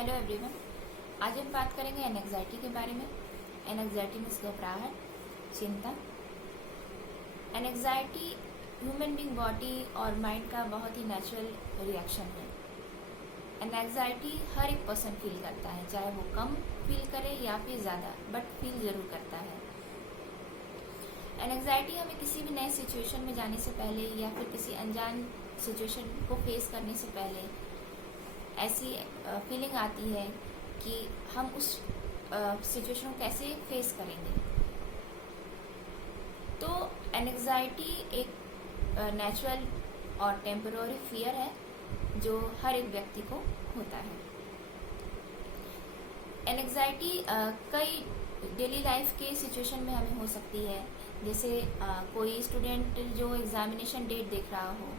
Hello everyone. आज हम बात करेंगे एनजाइटी के बारे में। एनजाइटी मीन्स घबराहट, चिंता। एनजाइटी ह्यूमन बीइंग बॉडी और माइंड का बहुत ही नेचुरल रिएक्शन है। एनजाइटी हर एक पर्सन फील करता है, चाहे वो कम फील करे या फिर ज़्यादा, बट फील ज़रूर करता है। एनजाइटी हमें किसी भी नए सिचुएशन में जाने से पहले या फिर किसी अनजान सिचुएशन को फेस करने से पहले ऐसी फीलिंग आती है कि हम उस सिचुएशन को कैसे फेस करेंगे। तो एंग्जाइटी एक नेचुरल और टेम्पररी फियर है जो हर एक व्यक्ति को होता है। एंग्जाइटी कई डेली लाइफ के सिचुएशन में हमें हो सकती है। जैसे कोई स्टूडेंट जो एग्जामिनेशन डेट देख रहा हो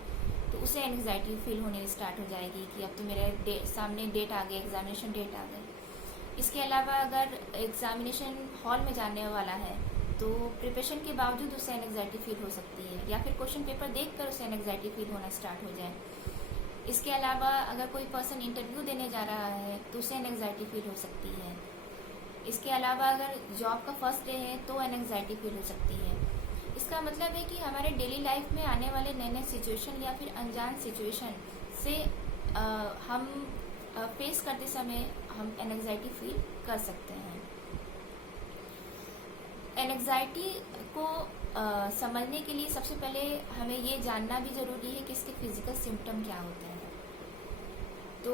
तो उसे एंग्जाइटी फील होने स्टार्ट हो जाएगी कि अब तो मेरे सामने डेट आ गई, एग्जामिनेशन डेट आ गई। इसके अलावा अगर एग्जामिनेशन हॉल में जाने वाला है तो प्रिपरेशन के बावजूद उसे एंग्जाइटी फील हो सकती है, या फिर क्वेश्चन पेपर देखकर उसे एंग्जाइटी फील होना स्टार्ट हो जाए। इसके अलावा अगर कोई पर्सन इंटरव्यू देने जा रहा है तो उसे एंग्जाइटी फील हो सकती है। इसके अलावा अगर जॉब का फर्स्ट डे है तो एंग्जाइटी फील हो सकती है। इसका मतलब है कि हमारे डेली लाइफ में आने वाले नए नए सिचुएशन या फिर अनजान सिचुएशन से हम फेस करते समय हम एंग्जाइटी फील कर सकते हैं। एंग्जाइटी को समझने के लिए सबसे पहले हमें ये जानना भी ज़रूरी है कि इसके फिजिकल सिम्टम क्या होते हैं। तो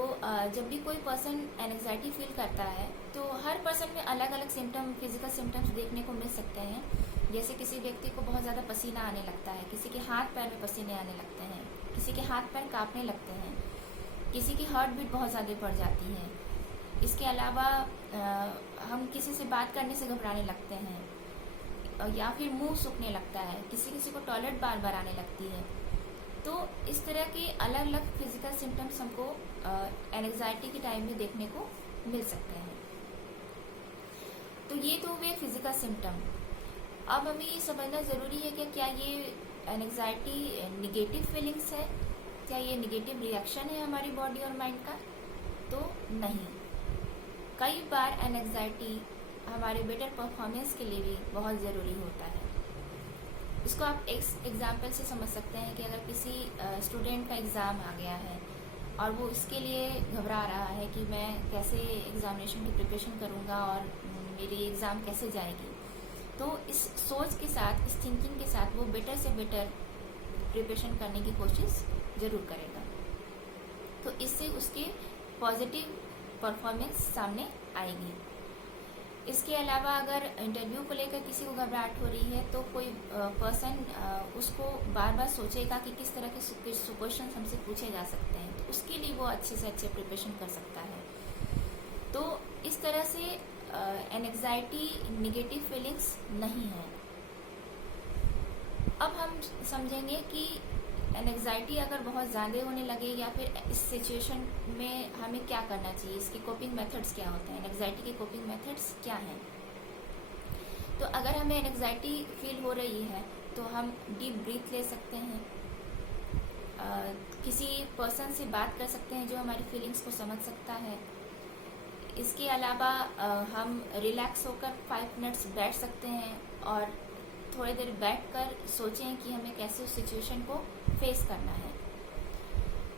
जब भी कोई पर्सन एंग्जाइटी फील करता है तो हर पर्सन में अलग अलग सिम्टम, फिजिकल सिम्टम्स देखने को मिल सकते हैं। जैसे किसी व्यक्ति को बहुत ज़्यादा पसीना आने लगता है, किसी के हाथ पैर में पसीने आने लगते हैं, किसी के हाथ पैर कांपने लगते हैं, किसी की हार्ट बीट बहुत ज़्यादा बढ़ जाती है। इसके अलावा हम किसी से बात करने से घबराने लगते हैं, या फिर मुंह सूखने लगता है, किसी को टॉयलेट बार बार आने लगती है। तो इस तरह के अलग अलग फिजिकल सिम्टम्स हमको एंग्जाइटी के टाइम में देखने को मिल सकते हैं। तो ये तो हुए फिजिकल सिम्टम। अब हमें ये समझना ज़रूरी है कि क्या ये एंग्जाइटी निगेटिव फीलिंग्स है, क्या ये निगेटिव रिएक्शन है हमारी बॉडी और माइंड का? तो नहीं। कई बार एंग्जाइटी हमारे बेटर परफॉर्मेंस के लिए भी बहुत ज़रूरी होता है। इसको आप एक एग्जाम्पल से समझ सकते हैं कि अगर किसी स्टूडेंट का एग्ज़ाम आ गया है और वो इसके लिए घबरा रहा है कि मैं कैसे एग्ज़ामिनेशन की प्रिपरेशन करूँगा और मेरी एग्ज़ाम कैसे जाएगी, तो इस सोच के साथ, इस थिंकिंग के साथ वो बेटर से बेटर प्रिपरेशन करने की कोशिश ज़रूर करेगा। तो इससे उसके पॉजिटिव परफॉर्मेंस सामने आएगी। इसके अलावा अगर इंटरव्यू को लेकर किसी को घबराहट हो रही है तो कोई पर्सन उसको बार बार सोचेगा कि किस तरह के क्वेश्चन हमसे पूछे जा सकते हैं, तो उसके लिए वो अच्छे से अच्छे प्रिपरेशन कर सकता है। तो इस तरह से एंग्जाइटी निगेटिव फीलिंग्स नहीं है। अब हम समझेंगे कि एंग्जाइटी अगर बहुत ज़्यादा होने लगे या फिर इस सिचुएशन में हमें क्या करना चाहिए, इसके कोपिंग मेथड्स क्या होते हैं, एंग्जाइटी के कोपिंग मेथड्स क्या हैं। तो अगर हमें एंग्जाइटी फील हो रही है तो हम डीप ब्रीथ ले सकते हैं, किसी पर्सन से बात कर सकते हैं जो हमारी फीलिंग्स को समझ सकता है। इसके अलावा हम रिलैक्स होकर 5 मिनट्स बैठ सकते हैं और थोड़ी देर बैठकर सोचें कि हमें कैसे उस सिचुएशन को फेस करना है।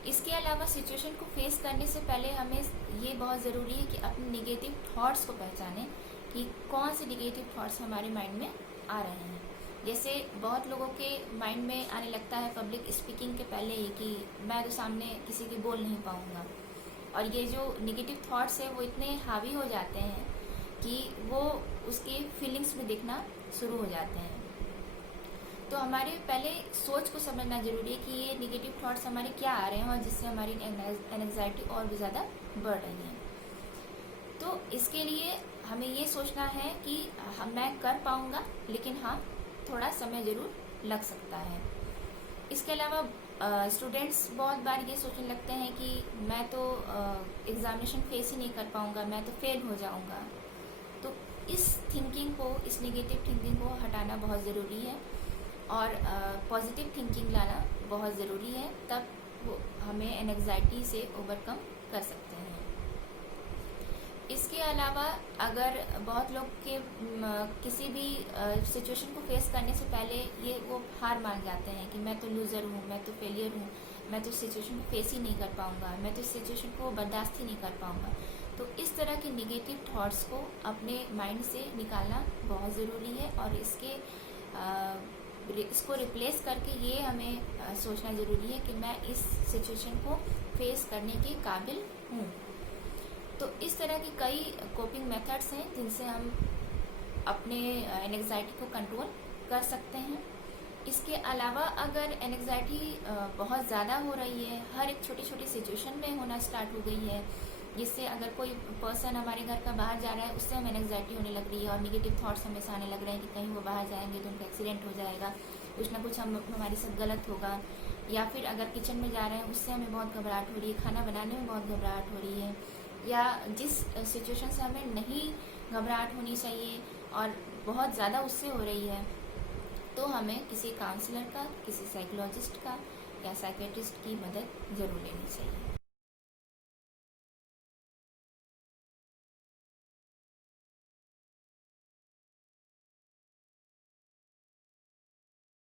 इसके अलावा सिचुएशन को फेस करने से पहले हमें ये बहुत ज़रूरी है कि अपने निगेटिव थॉट्स को पहचानें कि कौन से निगेटिव थॉट्स हमारे माइंड में आ रहे हैं। जैसे बहुत लोगों के माइंड में आने लगता है पब्लिक स्पीकिंग के पहले ही कि मैं तो सामने किसी के बोल नहीं पाऊँगा, और ये जो निगेटिव थॉट्स है वो इतने हावी हो जाते हैं कि वो उसके फीलिंग्स में दिखना शुरू हो जाते हैं। तो हमारे पहले सोच को समझना जरूरी है कि ये निगेटिव थॉट्स हमारे क्या आ रहे हैं और जिससे हमारी एंग्जाइटी और भी ज़्यादा बढ़ रही है। तो इसके लिए हमें ये सोचना है कि मैं कर पाऊँगा, लेकिन हाँ थोड़ा समय ज़रूर लग सकता है। इसके अलावा स्टूडेंट्स बहुत बार ये सोचने लगते हैं कि मैं तो एग्ज़ामिनेशन फेस ही नहीं कर पाऊँगा, मैं तो फेल हो जाऊँगा। तो इस थिंकिंग को, इस नेगेटिव थिंकिंग को हटाना बहुत ज़रूरी है और पॉजिटिव थिंकिंग लाना बहुत ज़रूरी है, तब हमें एंग्जाइटी से ओवरकम कर सकते हैं। इसके अलावा अगर बहुत लोग के किसी भी सिचुएशन को फेस करने से पहले ये वो हार मान जाते हैं कि मैं तो लूज़र हूँ, मैं तो फेलियर हूँ, मैं तो इस सिचुएशन को फेस ही नहीं कर पाऊँगा, मैं तो इस सिचुएशन को बर्दाश्त ही नहीं कर पाऊँगा। तो इस तरह के निगेटिव थॉट्स को अपने माइंड से निकालना बहुत ज़रूरी है, और इसको रिप्लेस करके ये हमें सोचना ज़रूरी है कि मैं इस सिचुएशन को फेस करने के काबिल हूँ। तो इस तरह की कई कोपिंग मेथड्स हैं जिनसे हम अपने एंग्जाइटी को कंट्रोल कर सकते हैं। इसके अलावा अगर एंग्जाइटी बहुत ज़्यादा हो रही है, हर एक छोटी छोटी सिचुएशन में होना स्टार्ट हो गई है, जिससे अगर कोई पर्सन हमारे घर का बाहर जा रहा है उससे हमें एंग्जाइटी होने लग रही है और निगेटिव थॉट्स हमेशा आने लग रहे हैं कि कहीं वो बाहर जाएंगे तो उनका एक्सीडेंट हो जाएगा, कुछ ना कुछ हमारे साथ गलत होगा, या फिर अगर किचन में जा रहे हैं उससे हमें बहुत घबराहट हो रही है, खाना बनाने में बहुत घबराहट हो रही है, या जिस सिचुएशन से हमें नहीं घबराहट होनी चाहिए और बहुत ज़्यादा उससे हो रही है, तो हमें किसी काउंसलर का, किसी साइकोलॉजिस्ट का या साइकेट्रिस्ट की मदद ज़रूर लेनी चाहिए।